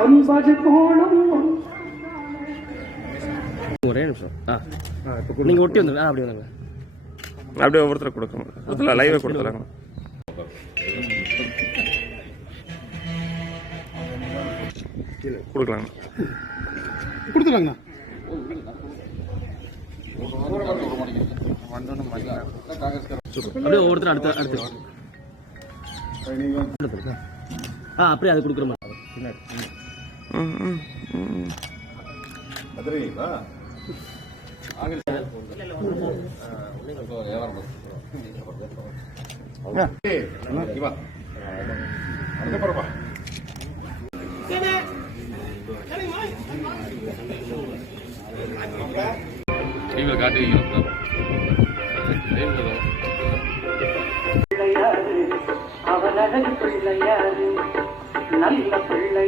ஒன்பது கோளும் ஒரே நிமிஷம். ஆ. நீங்கள் ஒட்டி வந்துங்க ஆ அப்படி வந்துங்க அப்படியே ஒவ்வொருத்தர் கொடுக்கணும். கொடுத்துல லைவே கொடுத்துறாங்க கொடுக்கலாம். கொடுத்துலாங்கண்ணா அப்படியே ஒவ்வொருத்தரும் அடுத்த அடுத்து. அடுத்து. ஆ அப்படியே அது கொடுக்குற மாதிரி. ம், ம், ம். பிள்ளையாரு அவன் அழகு பிள்ளையாரு நல்ல பிள்ளை